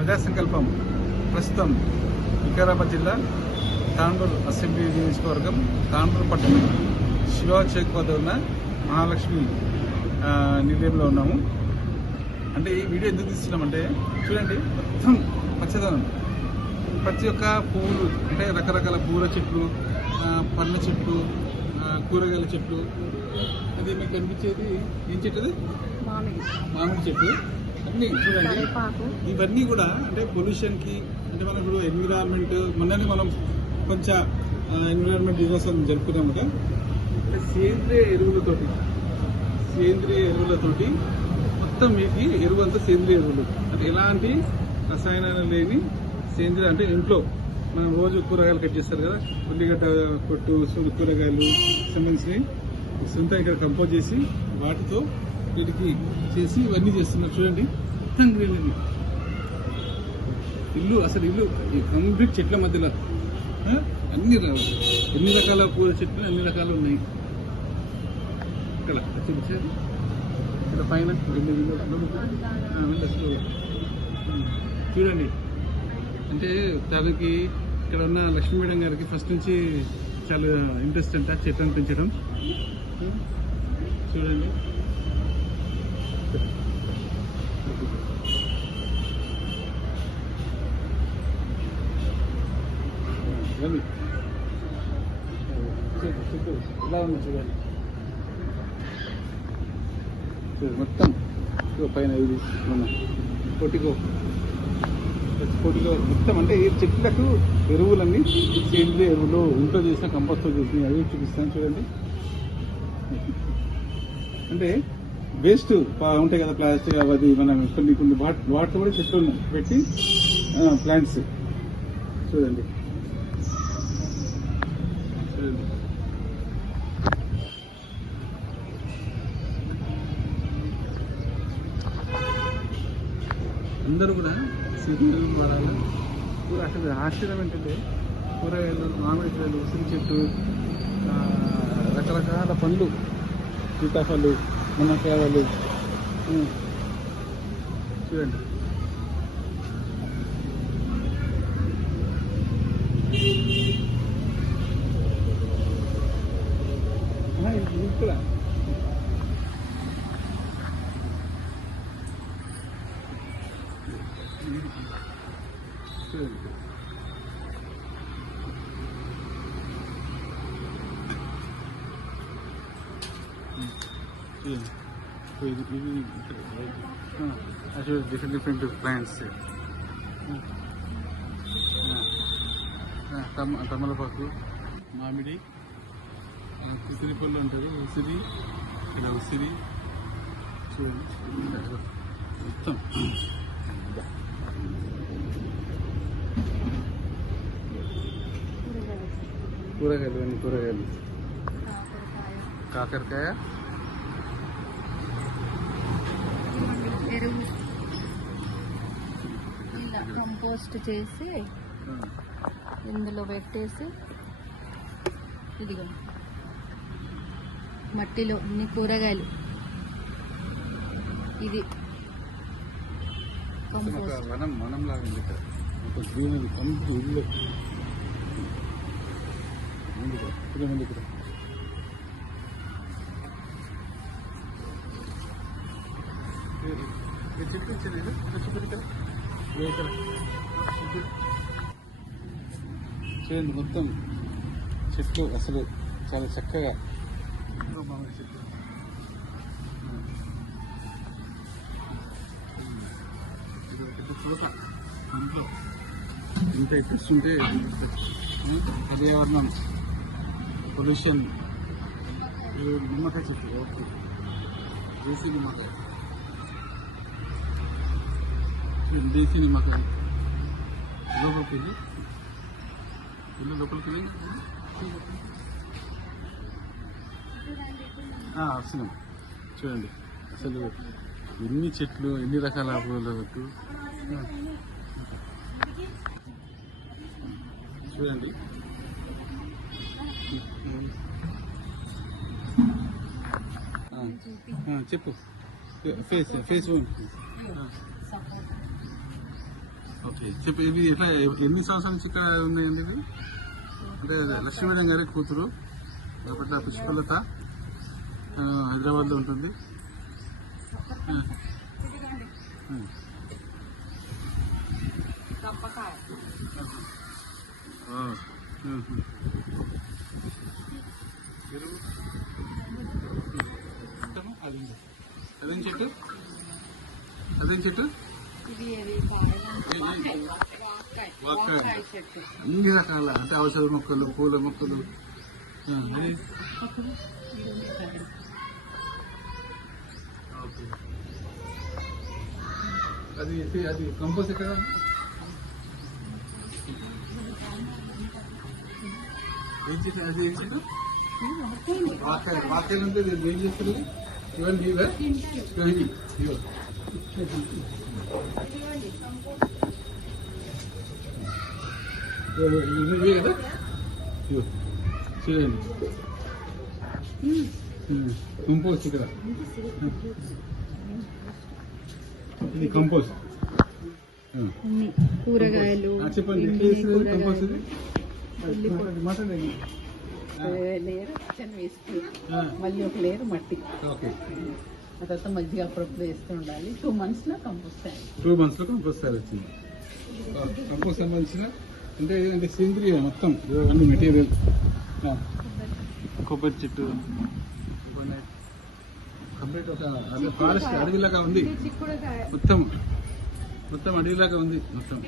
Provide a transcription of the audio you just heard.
ప్రజా సంకల్పం ప్రస్తుతం వికారాబాద్ జిల్లా తాండూరు అసెంబ్లీ నియోజకవర్గం తాండూరు పట్టణం శివ చౌక్ వద్ద ఉన్న మహాలక్ష్మి నిలయంలో ఉన్నాము. అంటే ఈ వీడియో ఎందుకు తీస్తున్నామంటే చూడండి, మొత్తం పచ్చదనం, ప్రతి ఒక్క పువ్వులు అంటే రకరకాల పూల చెట్లు, పండ్ల చెట్లు, కూరగాయల చెట్లు. అది మీకు కనిపించేది ఏం చెట్టు? మామిడి చెట్లు అన్నీ చూడండి. ఇవన్నీ కూడా అంటే పొల్యూషన్కి, అంటే మనం ఇప్పుడు ఎన్విరాన్మెంట్ మొన్ననే మనం కొంచెం ఎన్విరాన్మెంట్ దినోత్సవం జరుపుకున్నాం కదా. అంటే సేంద్రియ ఎరువులతోటి మొత్తం మీకు ఎరువు అంతా సేంద్రియ ఎరువులు, అంటే ఎలాంటి రసాయనాలు లేని సేంద్రియ, అంటే ఇంట్లో మనం రోజు కూరగాయలు కట్ చేస్తారు కదా, ఉల్లిగడ్డ కొట్టు కూరగాయలు సంబంధించి సొంత ఇక్కడ కంపోజ్ చేసి వాటితో వీటికి చేసి ఇవన్నీ చేస్తున్నారు. చూడండి మొత్తం గ్రీనరీ, ఇల్లు ఈ కంప్లీట్ చెట్ల మధ్యలో ఎన్ని రకాల పూల చెట్లు ఎన్ని రకాలు ఉన్నాయి. ఇక్కడ చూపించేది ఇక్కడ పైన చూడండి. అంటే తనకి ఇక్కడ ఉన్న లక్ష్మీ మేడం గారికి ఫస్ట్ నుంచి చాలా ఇంట్రెస్ట్ అంట చెట్లను పెంచడం. చూడండి ఇలా ఉంది. చూడండి మొత్తం పైన ఇది మన పొట్టిలో మొత్తం, అంటే ఈ చెట్లకు ఎరువులన్నీ సేంద్రియ ఎరువులు, ఇంట్లో చేసిన కంపోస్ట్తో చేసిన అవి చూపిస్తాను. చూడండి, అంటే వేస్ట్ ఉంటాయి కదా ప్లాస్టిక్, అది మనం కొన్ని వాటిలో కూడా చెట్లు పెట్టి ప్లాంట్స్. చూడండి అందరూ కూడా సీరియల్ వాడాలి. అసలు ఆశ్చర్యం ఏంటంటే కూరగాయలు, మామిడికాయలు, ఉసిరి చెట్టు, రకరకాల పండ్లు, సీతాఫలు, మునక్కాయలు. చూడండి ఇక్కడ డిఫరెంట్ ప్లాంట్స్, తమలపాకు, మామిడి, ఉసిరి పళ్ళు అంటారు, ఉసిరి, ఇక్కడ ఉసిరి. చూడండి మొత్తం కూరగాయలు, అన్ని కూరగాయలు, కాకరకాయ, ఎరువు ఇలా కంపోస్ట్ చేసి ఇందులో పెట్టేసి, ఇదిగో మట్టిలో అన్ని కూరగాయలు, ఇది కంపోస్ట్. వనం లాగా ఉంది ఇక్కడ, ఒక గ్రీనరీ కంప్లీట్ ఇల్లు. ఇక్కడ చెట్టు ఇచ్చేది చూడండి, మొత్తం చెట్లు అసలు చాలా చక్కగా. మామిడి చెట్లు ఇంట్లో ఇంత ఇంట్రెస్ట్ ఉంటే పర్యావరణం, పొల్యూషన్. నిమ్మకాయ చెట్టు, ఓకే, దేశీ నిమ్మకాయ, దేశీ నిమ్మకాయ. లోపలికి వెళ్ళి వస్తున్నాం. చూడండి అసలు ఎన్ని చెట్లు, ఎన్ని రకాల పూలు. చూడండి చెప్పు, ఫేస్ ఓకే చెప్పి ఇవి ఎట్లా ఎన్ని సంవత్సరాల నుంచి ఇక్కడ ఉన్నాయండి ఇవి? అంటే లక్ష్మీనారాయణ గారి కూతురు పట్ల పుష్పలత హైదరాబాద్లో ఉంటుంది. అదేం చెట్టు? అదేం చెట్టు? వాక్కాయ. అన్ని రకాల అంటే ఔషధ మొక్కలు, పూల మొక్కలు. అది అది కంపోస్ట్ ఎక్కడ? ఏం చెట్టు? అది ఏం చెట్టు? వాక్కాయ. వాక్కాయలు అంటే ఏం చేస్తారు? ఇవన్నీ ఇవే ఇవి ఇవో ఇవే కదా. ఇవో చూడండి కంపోస్ట్ ఇక్కడ. ఇది కంపోస్ట్. కూరగాయలు చెప్పండి కంపోస్ట్ ఇది మాట్లాడండి. లేయర్ కిచెన్ వేస్ట్, మళ్ళీ ఒక లేయర్ మట్టి, ఓకే. ఆ తర్వాత మజ్జిగ అప్పుడప్పుడు వేస్తూ ఉండాలి. 2 months లో కంపోస్ట్ అయ్యింది. 2 months లో కంపోస్ట్ వచ్చింది. కంపోస్ట్ సంబంధించిన అంటే ఏంటంటే సేంద్రియ మొత్తం అన్ని మెటీరియల్. కొబ్బరి చెట్టు కంప్లీట్ ఒక ఫారెస్ట్ అడవిలాగా ఉంది. మొత్తం అడవిలాగా ఉంది మొత్తం.